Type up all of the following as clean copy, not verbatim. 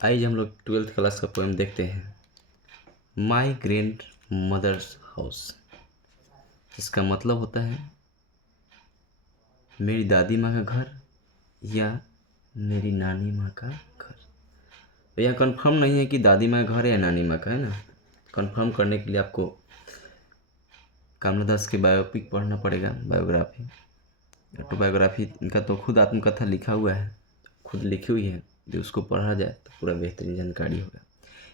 आइए हम लोग 12th क्लास का पोएम देखते हैं। माई ग्रैंड मदर्स हाउस, इसका मतलब होता है मेरी दादी माँ का घर या मेरी नानी माँ का घर। तो यह कंफर्म नहीं है कि दादी माँ का घर है या नानी माँ का, है ना। कंफर्म करने के लिए आपको कमला दास की बायोपिक पढ़ना पड़ेगा, बायोग्राफी, ऑटोबायोग्राफी। इनका तो खुद आत्मकथा लिखा हुआ है, खुद लिखी हुई है। जो उसको पढ़ा जाए तो पूरा बेहतरीन जानकारी होगा।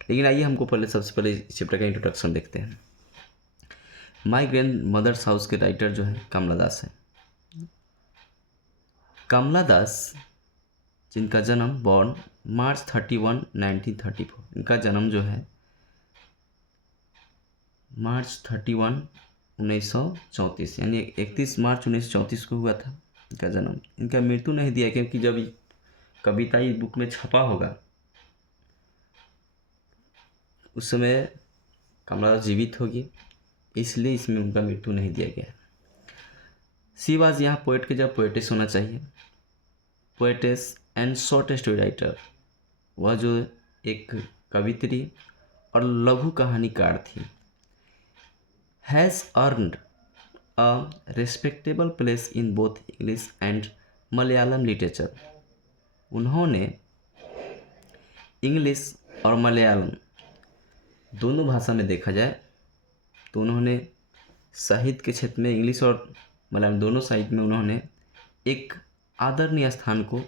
लेकिन आइए हमको पहले सबसे पहले इस चैप्टर का इंट्रोडक्शन देखते हैं। माई ग्रैंड मदर्स हाउस के राइटर जो है कमला दास है। कमला दास, जिनका जन्म बॉर्न मार्च 31, 1934, इनका जन्म जो है मार्च 31, 1934 यानी 31 मार्च 1934 को हुआ था इनका जन्म। इनका मृत्यु नहीं दिया क्योंकि जब कविता इस बुक में छपा होगा उस समय कमला दास जीवित होगी, इसलिए इसमें उनका मृत्यु नहीं दिया गया है। सी वाज, यहाँ पोएट के जब पोएटेस होना चाहिए, poetess and short story writer. वह जो एक कवित्री और लघु कहानीकार थी। Has earned a respectable place in both English and Malayalam literature. उन्होंने इंग्लिश और मलयालम दोनों भाषा में देखा जाए तो उन्होंने साहित्य के क्षेत्र में इंग्लिश और मलयालम दोनों साहित्य में उन्होंने एक आदरणीय स्थान को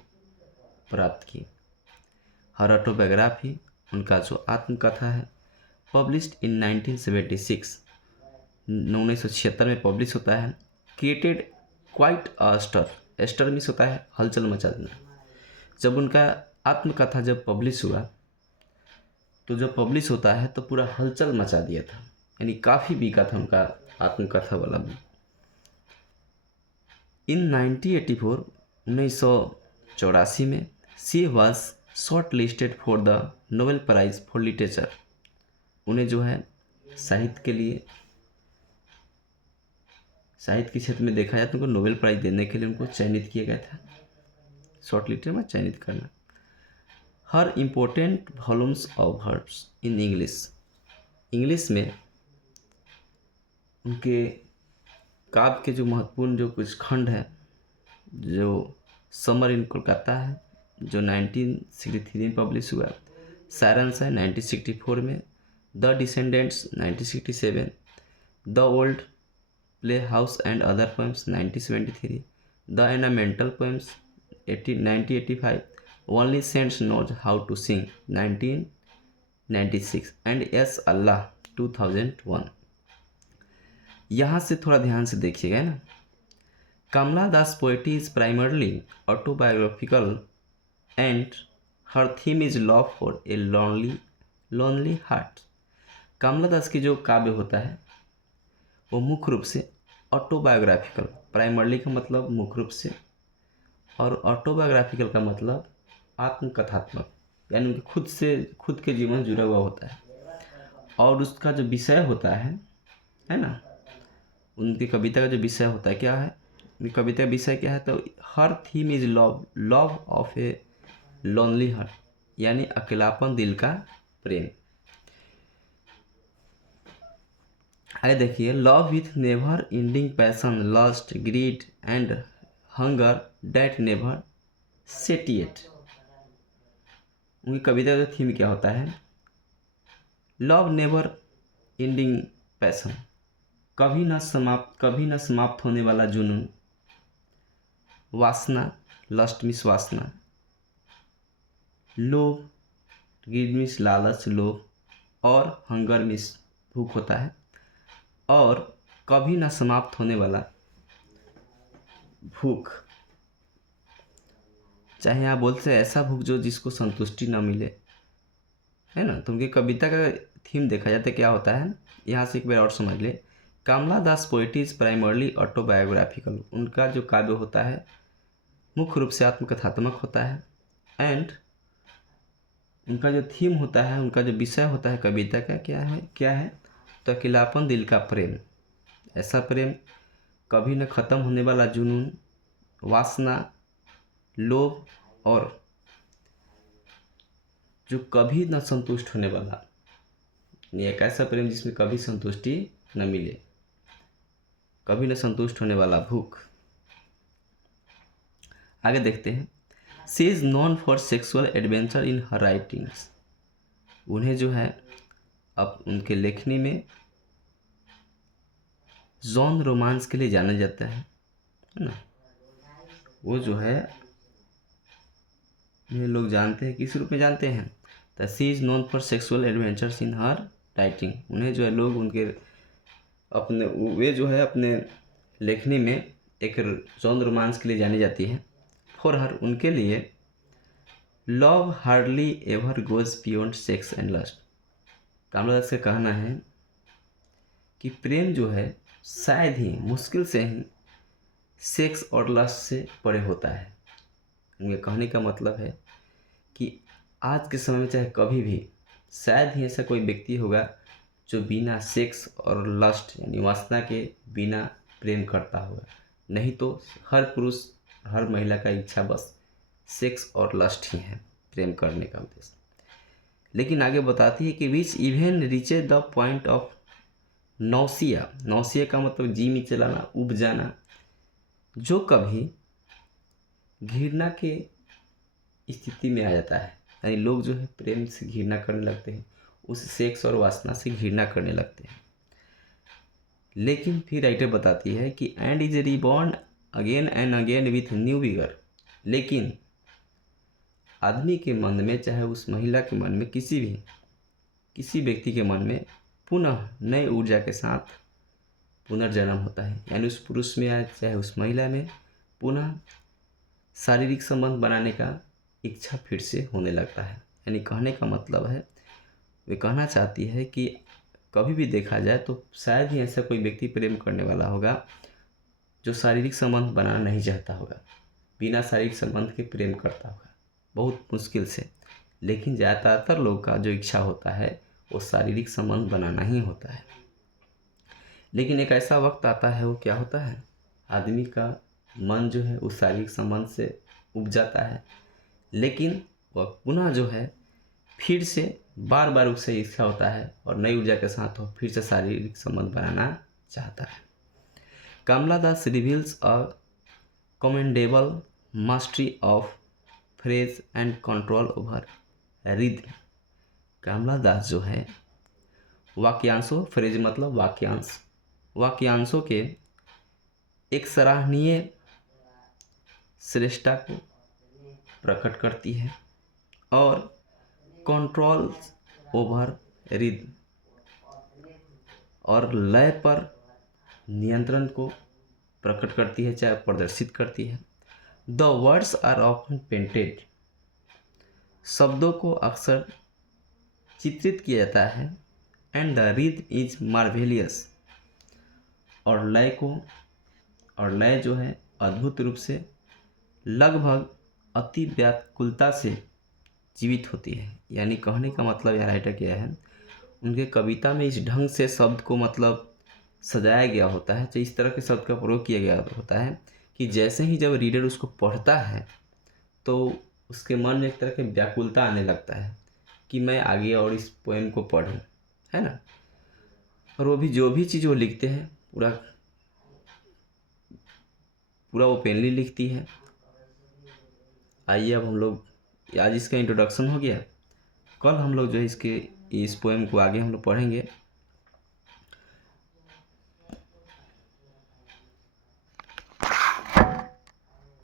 प्राप्त की। हर ऑटोबायोग्राफी, उनका जो आत्मकथा है, पब्लिश्ड इन 1976, 1976 में पब्लिश होता है। Created quite a stir, stir means होता है हलचल मचा देना। जब उनका आत्मकथा जब पब्लिश हुआ तो जब पब्लिश होता है तो पूरा हलचल मचा दिया था, यानी काफ़ी बिका था उनका आत्मकथा वाला बुक। इन 1984, 1984 में she was shortlisted for the Nobel prize for literature. उन्हें जो है साहित्य के लिए, साहित्य के क्षेत्र में देखा जाए तो उनको नोबेल प्राइज़ देने के लिए उनको चयनित किया गया था। शॉर्ट लिस्टेड में चयनित करना। Her important volumes of herbs in English, English में उनके काव्य के जो महत्वपूर्ण जो कुछ खंड है, जो समर इन कोलकाता है जो 1963 में पब्लिश हुआ, सायरन्स है 1964 में, the descendants 1967, the old play house and other poems 1973, the Anamalai poems 1985, only saints knows how to sing 1996 and yes Allah 2001। यहाँ से थोड़ा ध्यान से देखिएगा ना। Kamala Das poetry is primarily autobiographical and her theme is love for a lonely heart. Kamala Das की जो काव्य होता है वो मुख्य रूप से ऑटोबायोग्राफिकल, प्राइमरली का मतलब मुख्य रूप से, और ऑटोबायोग्राफिकल का मतलब आत्मकथात्मक, यानी उनके खुद के जीवन से जुड़ा हुआ होता है। और उसका जो विषय होता है ना, उनकी कविता का जो विषय होता है क्या है, उनकी कविता का विषय क्या है, तो her theme is love, love of a lonely heart, यानी अकेलापन दिल का प्रेम। आगे देखिए, love with never ending passion, lust, greed and hunger that never satiate. उनकी कविता का थीम क्या होता है, लव नेवर एंडिंग पैशन, कभी न समाप्त होने वाला जुनून, वासना, लस्ट मिस वासना, लोभ, ग्रीड मिस लालच लोभ, और हंगर मिस भूख होता है, और कभी न समाप्त होने वाला भूख, चाहे आप बोलते हैं ऐसा भूख जो जिसको संतुष्टि न मिले, है ना। तो उनकी कविता का थीम देखा जाता है क्या होता है, यहाँ से एक बार और समझ ले। कमला Das poetry is primarily autobiographical, उनका जो काव्य होता है मुख्य रूप से आत्मकथात्मक होता है, एंड उनका जो थीम होता है, उनका जो विषय होता है कविता का क्या है, तो अकेलापन दिल का प्रेम, ऐसा प्रेम, कभी न ख़त्म होने वाला जुनून, वासना, लोभ, और जो कभी न संतुष्ट होने वाला, यानी एक ऐसा प्रेम जिसमें कभी संतुष्टि न मिले, कभी न संतुष्ट होने वाला भूख। आगे देखते हैं। She is known for sexual adventure in her writings. उन्हें जो है अब उनके लेखनी में जॉन रोमांस के लिए जाना जाता है ना। वो जो है ये लोग जानते हैं, किस रूप में जानते हैं, the she is known for sexual adventures in her writing. उन्हें जो है लोग उनके अपने वे जो है अपने लेखनी में एक जॉन रोमांस के लिए जानी जाती है। फॉर हर, उनके लिए, love hardly ever goes beyond sex and lust. Kamala Das का कहना है कि प्रेम जो है शायद ही, मुश्किल से ही सेक्स और लस्ट से परे होता है। उनके कहने का मतलब है कि आज के समय में चाहे कभी भी शायद ही ऐसा कोई व्यक्ति होगा जो बिना सेक्स और लस्ट यानी वासना के बिना प्रेम करता होगा। नहीं तो हर पुरुष, हर महिला का इच्छा बस सेक्स और लस्ट ही है, प्रेम करने का उद्देश्य। लेकिन आगे बताती है कि which even reaches the point of nausea. Nausea का मतलब जी में चलाना, उब जाना, जो कभी घृणा के स्थिति में आ जाता है। यानी लोग जो है प्रेम से घृणा करने लगते हैं, उस सेक्स और वासना से घृणा करने लगते हैं। लेकिन फिर राइटर बताती है कि and is reborn again and again with new vigour. लेकिन आदमी के मन में, चाहे उस महिला के मन में, किसी व्यक्ति के मन में पुनः नई ऊर्जा के साथ पुनर्जन्म होता है। यानी उस पुरुष में या चाहे उस महिला में पुनः शारीरिक संबंध बनाने का इच्छा फिर से होने लगता है। यानी कहने का मतलब है, वे कहना चाहती है कि कभी भी देखा जाए तो शायद ही ऐसा कोई व्यक्ति प्रेम करने वाला होगा जो शारीरिक संबंध बनाना नहीं चाहता होगा, बिना शारीरिक संबंध के प्रेम करता होगा, बहुत मुश्किल से। लेकिन ज़्यादातर लोग का जो इच्छा होता है वो शारीरिक संबंध बनाना ही होता है। लेकिन एक ऐसा वक्त आता है, वो क्या होता है, आदमी का मन जो है उस शारीरिक संबंध से उब जाता है, लेकिन वह पुनः जो है फिर से बार बार उससे इच्छा होता है और नई ऊर्जा के साथ वो फिर से शारीरिक संबंध बनाना चाहता है। Kamala Das reveals a commendable mastery of phrase and control over rhythm. Kamala Das जो है वाक्यांशों, फ्रेज मतलब वाक्यांश, वाक्यांशों के एक सराहनीय श्रेष्ठता को प्रकट करती है और कंट्रोल ओवर रिद्म और लय पर नियंत्रण को प्रकट करती है, चाहे प्रदर्शित करती है। The words are often painted. शब्दों को अक्सर चित्रित किया जाता है। And the rhythm is marvellous. और लय जो है अद्भुत रूप से, लगभग अति व्याकुलता से जीवित होती है। यानी कहने का मतलब यह राइटर क्या है, उनके कविता में इस ढंग से शब्द को मतलब सजाया गया होता है, तो इस तरह के शब्द का प्रयोग किया गया होता है कि जैसे ही जब रीडर उसको पढ़ता है तो उसके मन में एक तरह की व्याकुलता आने लगता है कि मैं आगे और इस पोएम को पढूं, है ना। और वो भी जो भी चीज़ वो लिखते हैं पूरा ओपनली लिखती है। आइए अब हम लोग, आज इसका इंट्रोडक्शन हो गया, कल हम लोग जो है इस पोएम को आगे हम लोग पढ़ेंगे।